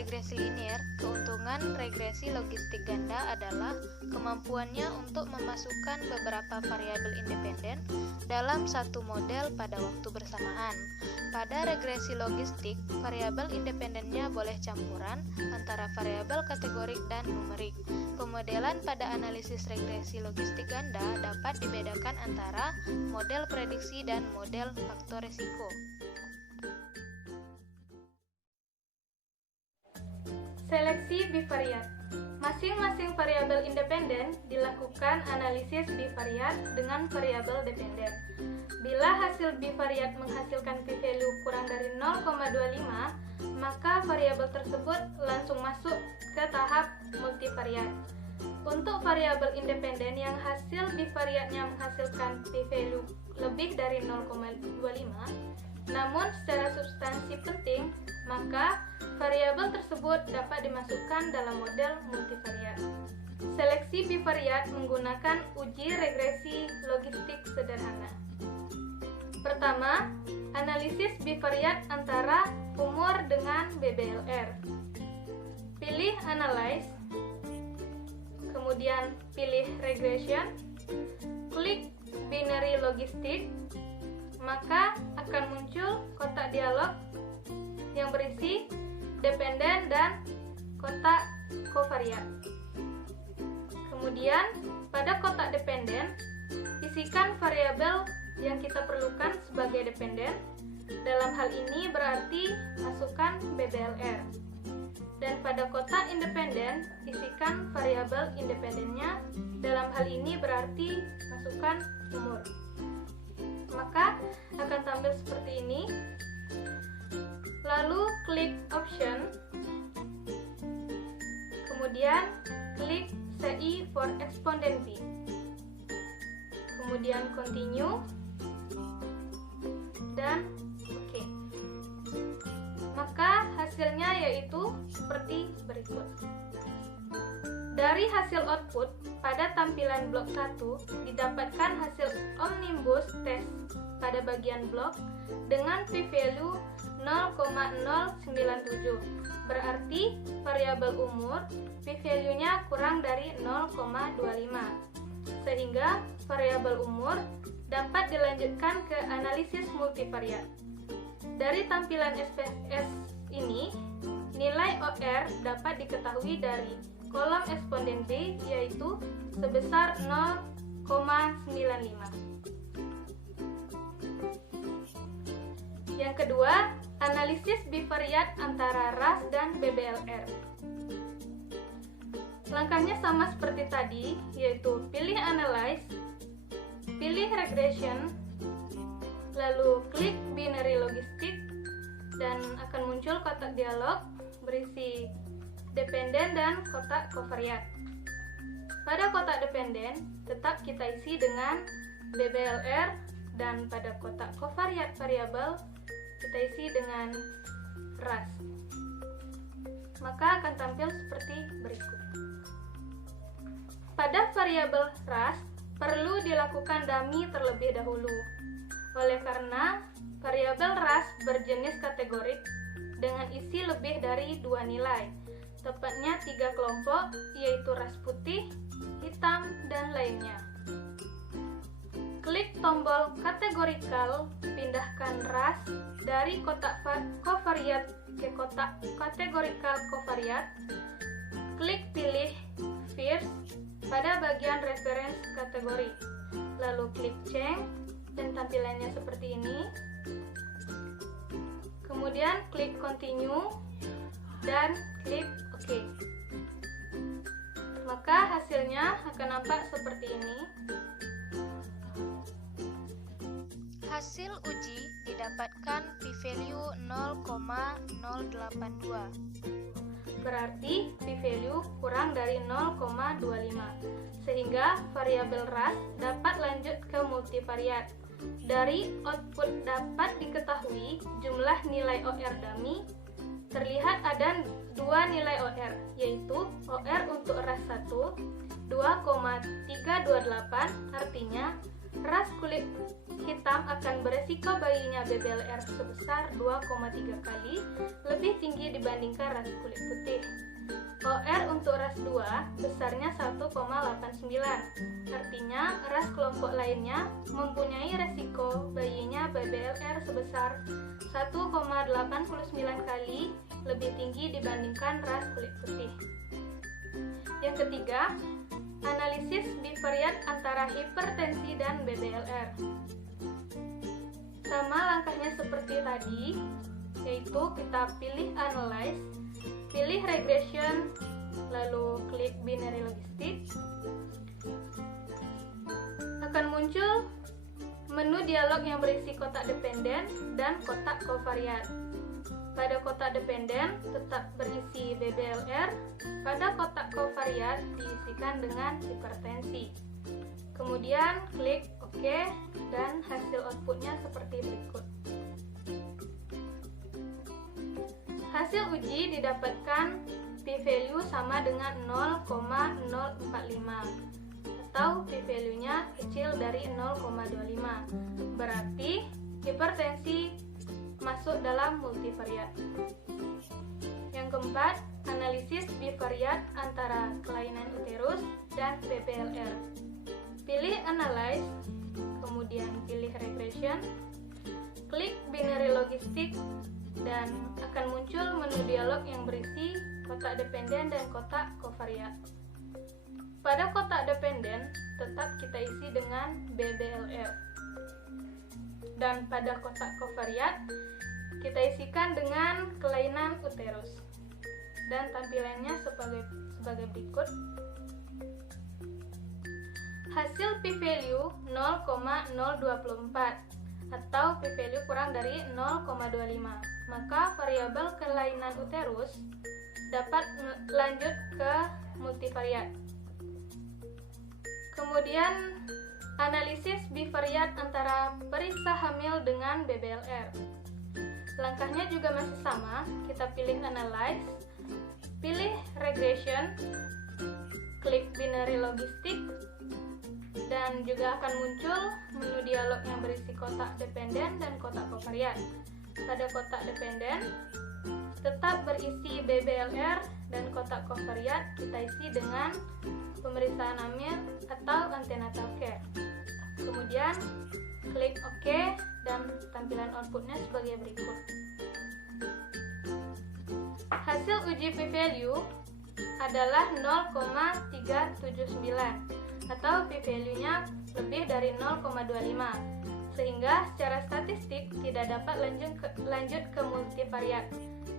regresi linear, keuntungan regresi logistik ganda adalah kemampuannya untuk memasukkan beberapa variabel independen dalam satu model pada waktu bersamaan. Pada regresi logistik, variabel independennya boleh campuran antara variabel kategorik dan numerik. Pemodelan pada analisis regresi logistik ganda dapat dibedakan antara model prediksi dan model faktor risiko. Seleksi bivariat. Masing-masing variabel independen dilakukan analisis bivariat dengan variabel dependen. Bila hasil bivariat menghasilkan p-value kurang dari 0,25, maka variabel tersebut langsung masuk ke tahap multivariat. Untuk variabel independen yang hasil bivariatnya menghasilkan p-value lebih dari 0,25, namun secara substansi penting, maka variabel tersebut dapat dimasukkan dalam model multivariat. Seleksi bivariat menggunakan uji regresi logistik sederhana. Pertama, analisis bivariat antara umur dengan BBLR. Pilih Analyze, kemudian pilih Regression, klik Binary Logistic, maka akan muncul kotak dialog yang berisi dependen dan kotak kovariat. Kemudian pada kotak dependen, isikan variabel yang kita perlukan sebagai dependen. Dalam hal ini berarti masukkan BBLR. Dan pada kotak independen, isikan variabel independennya. Dalam hal ini berarti masukkan umur. Maka akan tampil seperti ini. Lalu klik Option, kemudian klik CI for Exponent B, kemudian Continue, dan OK. Maka hasilnya yaitu seperti berikut. Dari hasil output, pada tampilan blok 1 didapatkan hasil omnibus test pada bagian blok dengan p-value 0,097. Berarti variabel umur p-value-nya kurang dari 0,25. Sehingga variabel umur dapat dilanjutkan ke analisis multivariat. Dari tampilan SPSS ini, nilai OR dapat diketahui dari kolom eksponen B, yaitu sebesar 0,95. Yang kedua, analisis bivariat antara RAS dan BBLR. Langkahnya sama seperti tadi, yaitu pilih Analyze, pilih Regression, lalu klik Binary Logistic, dan akan muncul kotak dialog berisi dependen dan kotak kovariat. Pada kotak dependen, tetap kita isi dengan BBLR, dan pada kotak kovariat variabel kita isi dengan RAS. Maka akan tampil seperti berikut. Pada variabel RAS, perlu dilakukan dummy terlebih dahulu. Oleh karena variabel RAS berjenis kategorik dengan isi lebih dari 2 nilai, tepatnya 3 kelompok, yaitu ras putih, hitam, dan lainnya. Klik tombol kategorikal, pindahkan ras dari kotak kovariat ke kotak kategorikal kovariat. Klik pilih First pada bagian reference kategori. Lalu klik Change, dan tampilannya seperti ini. Kemudian klik Continue, dan klik OK. Maka hasilnya akan nampak seperti ini. Hasil uji didapatkan p-value 0,082. Berarti p-value kurang dari 0,25. Sehingga variabel RAS dapat lanjut ke multivariat. Dari output dapat diketahui jumlah nilai OR dummy. Terlihat ada 2 nilai OR, yaitu OR untuk ras 1 2,328, artinya ras kulit hitam akan beresiko bayinya BBLR sebesar 2,3 kali lebih tinggi dibandingkan ras kulit putih. OR untuk ras 2 besarnya 1,89, artinya ras kelompok lainnya mempunyai resiko bayinya BBLR sebesar 1,89 kali lebih tinggi dibandingkan ras kulit putih. Yang ketiga, analisis bivariat antara hipertensi dan BBLR. Sama langkahnya seperti tadi, yaitu kita pilih analyze, pilih regression, lalu klik binary logistic. Akan muncul menu dialog yang berisi kotak dependen dan kotak kovariat. Pada kotak dependen tetap berisi BBLR, pada kotak kovariat diisikan dengan hipertensi. Kemudian klik OK dan hasil outputnya seperti berikut. Hasil uji didapatkan p-value sama dengan 0,045 atau p-value-nya kecil dari 0,25. Berarti hipertensi masuk dalam multivariat. Yang keempat, analisis bivariat antara kelainan uterus dan BBLR. Pilih analyze, kemudian pilih regression, klik binary logistic, dan akan muncul menu dialog yang berisi kotak dependen dan kotak kovariat. Pada kotak dependen tetap kita isi dengan BBLR, dan pada kotak kovariat kita isikan dengan kelainan uterus, dan tampilannya sebagai berikut. Hasil p-value 0,024 atau p-value kurang dari 0,25, maka variabel kelainan uterus dapat lanjut ke multivariat. Kemudian analisis bivariat antara periksa hamil dengan BBLR. Langkahnya juga masih sama, kita pilih analyze, pilih regression, klik binary logistic, dan juga akan muncul menu dialog yang berisi kotak dependen dan kotak kovariat. Pada kotak dependen tetap berisi BBLR, dan kotak kovariat kita isi dengan pemeriksaan hamil atau antenatal care. Kemudian klik OK dan tampilan outputnya sebagai berikut. Hasil uji p-value adalah 0,379 atau p-value-nya lebih dari 0,25, sehingga secara statistik tidak dapat lanjut ke multivariat.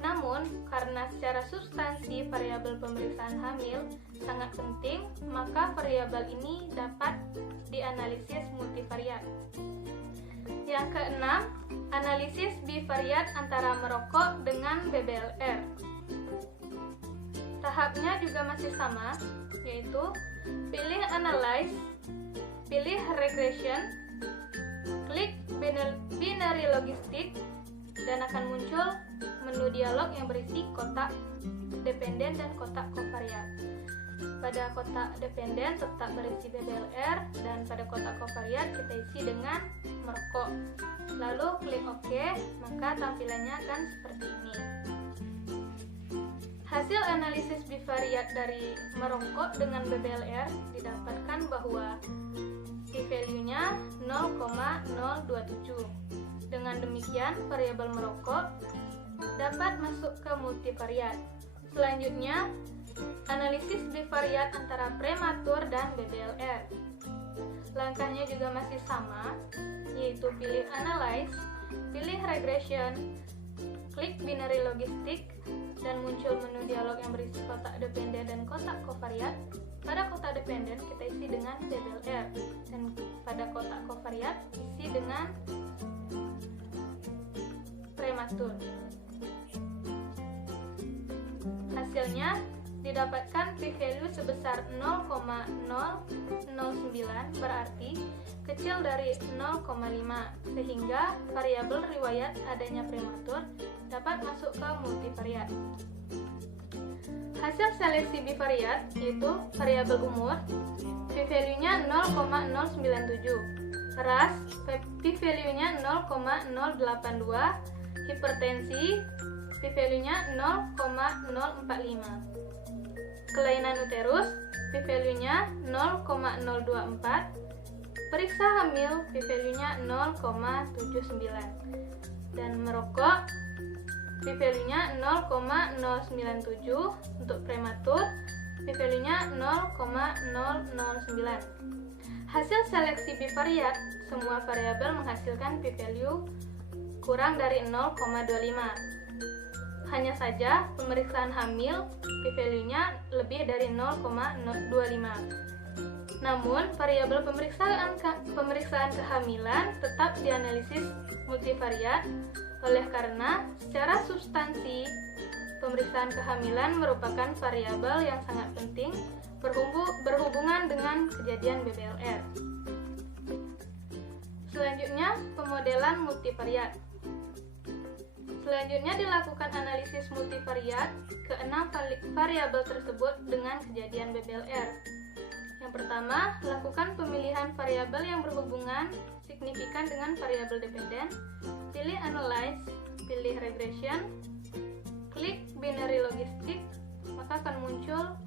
Namun, karena secara substansi variabel pemeriksaan hamil sangat penting, maka variabel ini dapat dianalisis multivariat. Yang keenam, analisis bivariat antara merokok dengan BBLR. Tahapnya juga masih sama, yaitu pilih analyze, pilih regression, klik binary logistic, dan akan muncul menu dialog yang berisi kotak dependen dan kotak kovariat. Pada kotak dependen tetap berisi BBLR, dan pada kotak kovariat kita isi dengan merokok. Lalu klik OK, maka tampilannya akan seperti ini. Hasil analisis bivariat dari merokok dengan BBLR didapatkan bahwa p-value-nya 0,027. Dengan demikian, variabel merokok dapat masuk ke multivariat. Selanjutnya, analisis bivariat antara prematur dan BBLR. Langkahnya juga masih sama, yaitu pilih analyze, pilih regression, klik binary logistic, dan muncul menu dialog yang berisi kotak dependen dan kotak kovariat. Pada kotak dependen kita isi dengan BBLR, dan pada kotak kovariat isi dengan prematur. Hasilnya didapatkan p-value sebesar 0,009, berarti kecil dari 0,5, sehingga variabel riwayat adanya prematur dapat masuk ke multivariat. Hasil seleksi bivariat yaitu variabel umur, p-value-nya 0,097, ras, p-value-nya 0,082, hipertensi p-value-nya 0,045. Kelainan uterus p-value-nya 0,024. Periksa hamil p-value-nya 0,79. Dan merokok p-value-nya 0,097. Untuk prematur p-value-nya 0,009. Hasil seleksi bivariat, semua variabel menghasilkan p-value kurang dari 0,25. Hanya saja pemeriksaan hamil p-value-nya lebih dari 0,25. Namun, variabel pemeriksaan kehamilan tetap dianalisis multivariat oleh karena secara substansi pemeriksaan kehamilan merupakan variabel yang sangat penting berhubungan dengan kejadian BBLR. Selanjutnya, pemodelan multivariat. Selanjutnya dilakukan analisis multivariat ke-6 variabel tersebut dengan kejadian BBLR. Yang pertama, lakukan pemilihan variabel yang berhubungan signifikan dengan variabel dependen, pilih analyze, pilih regression, klik binary logistik, maka akan muncul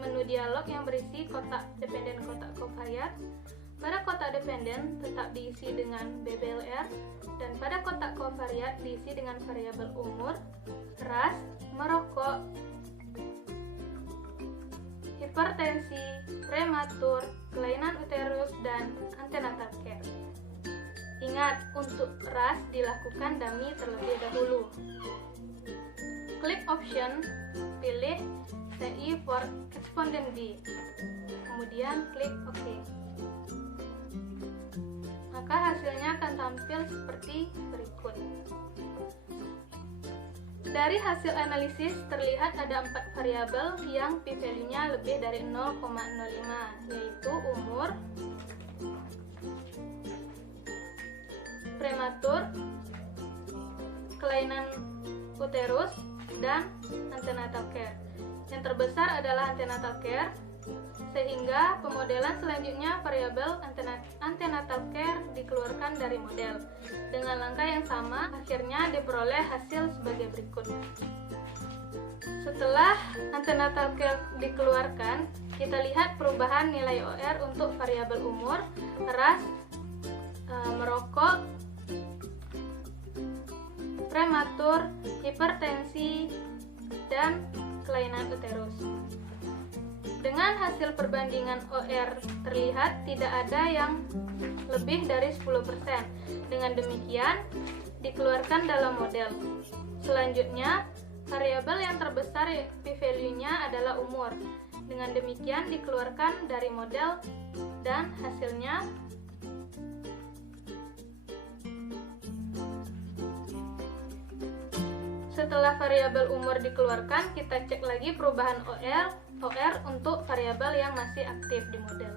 menu dialog yang berisi kotak dependen kotak kovariat. Pada kotak dependen tetap diisi dengan BBLR, dan pada kotak kovariat diisi dengan variabel umur, ras, merokok, hipertensi, prematur, kelainan uterus, dan antenatal care. Ingat, untuk ras dilakukan dummy terlebih dahulu. Klik option, pilih CI for Respondent B, kemudian klik OK. Maka hasilnya akan tampil seperti berikut. Dari hasil analisis terlihat ada 4 variabel yang p-value-nya lebih dari 0,05, yaitu umur, prematur, kelainan uterus, dan antenatal care. Yang terbesar adalah antenatal care, sehingga pemodelan selanjutnya variabel antenatal care dikeluarkan dari model. Dengan langkah yang sama, akhirnya diperoleh hasil sebagai berikut. Setelah antenatal care dikeluarkan, kita lihat perubahan nilai OR untuk variabel umur, ras, merokok, prematur, hipertensi, dan kelainan uterus. Dengan hasil perbandingan OR terlihat tidak ada yang lebih dari 10%. Dengan demikian, dikeluarkan dalam model. Selanjutnya, variabel yang terbesar p-value-nya adalah umur. Dengan demikian, dikeluarkan dari model dan hasilnya setelah variabel umur dikeluarkan, kita cek lagi perubahan OR untuk variabel yang masih aktif di model.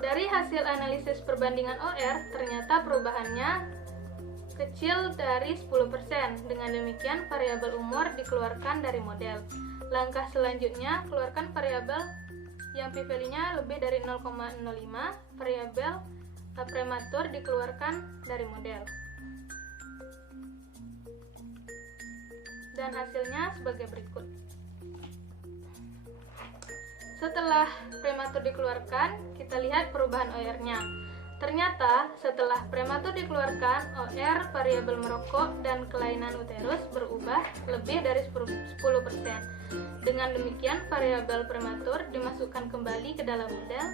Dari hasil analisis perbandingan OR, ternyata perubahannya kecil dari 10%. Dengan demikian, variabel umur dikeluarkan dari model. Langkah selanjutnya, keluarkan variabel yang p-value-nya lebih dari 0,05, variabel prematur dikeluarkan dari model. Dan hasilnya sebagai berikut. Setelah prematur dikeluarkan, kita lihat perubahan OR-nya. Ternyata setelah prematur dikeluarkan, OR variabel merokok dan kelainan uterus berubah lebih dari 10%. Dengan demikian, variabel prematur dimasukkan kembali ke dalam model.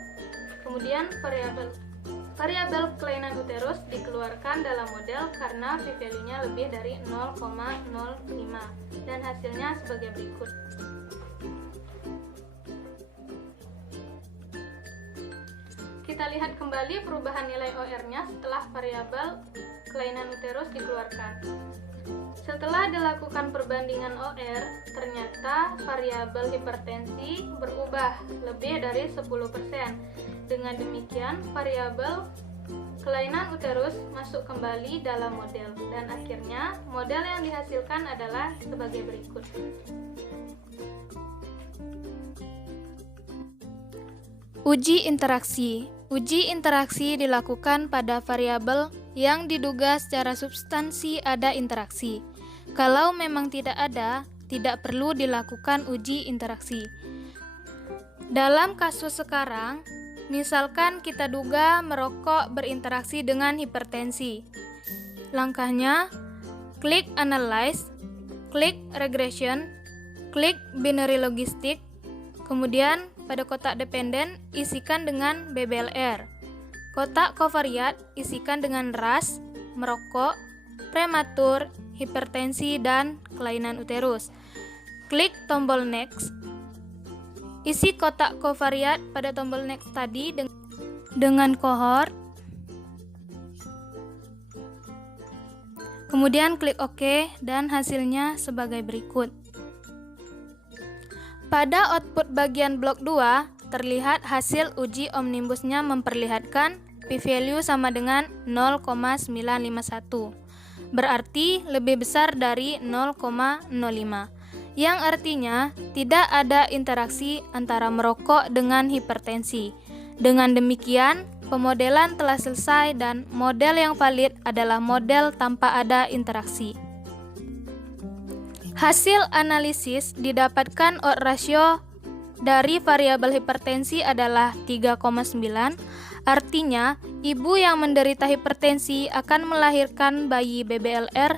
Kemudian variabel kelainan uterus dikeluarkan dalam model karena p-value-nya lebih dari 0,05 dan hasilnya sebagai berikut. Kita lihat kembali perubahan nilai OR-nya setelah variabel kelainan uterus dikeluarkan. Setelah dilakukan perbandingan OR, ternyata variabel hipertensi berubah lebih dari 10%. Dengan demikian, variabel kelainan uterus masuk kembali dalam model, dan akhirnya model yang dihasilkan adalah sebagai berikut. Uji interaksi. Uji interaksi dilakukan pada variabel yang diduga secara substansi ada interaksi. Kalau memang tidak ada, tidak perlu dilakukan uji interaksi. Dalam kasus sekarang, misalkan kita duga merokok berinteraksi dengan hipertensi. Langkahnya, klik Analyze, klik Regression, klik Binary Logistic, kemudian pada kotak dependen isikan dengan BBLR. Kotak covariat isikan dengan ras, merokok, prematur, hipertensi, dan kelainan uterus. Klik tombol Next. Isi kotak covariat pada tombol Next tadi dengan kohort. Kemudian klik OK dan hasilnya sebagai berikut. Pada output bagian blok 2, terlihat hasil uji omnibusnya memperlihatkan p-value sama dengan 0,951. Berarti lebih besar dari 0,05. Yang artinya tidak ada interaksi antara merokok dengan hipertensi. Dengan demikian, pemodelan telah selesai dan model yang valid adalah model tanpa ada interaksi. Hasil analisis didapatkan odds ratio dari variabel hipertensi adalah 3,9, artinya ibu yang menderita hipertensi akan melahirkan bayi BBLR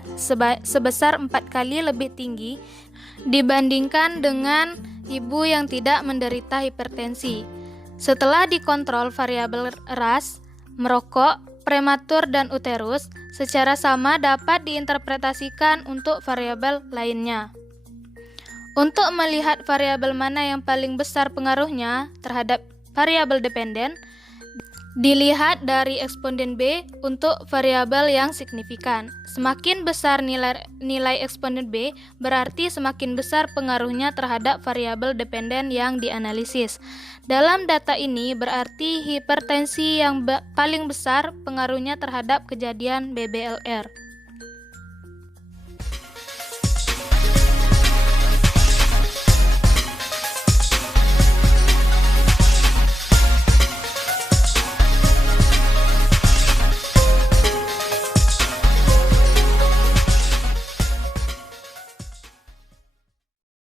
sebesar 4 kali lebih tinggi dibandingkan dengan ibu yang tidak menderita hipertensi. Setelah dikontrol variabel ras, merokok, prematur, dan uterus, secara sama dapat diinterpretasikan untuk variabel lainnya. Untuk melihat variabel mana yang paling besar pengaruhnya terhadap variabel dependen, dilihat dari eksponen B untuk variabel yang signifikan. Semakin besar nilai eksponen B, berarti semakin besar pengaruhnya terhadap variabel dependen yang dianalisis. Dalam data ini berarti hipertensi yang paling besar pengaruhnya terhadap kejadian BBLR.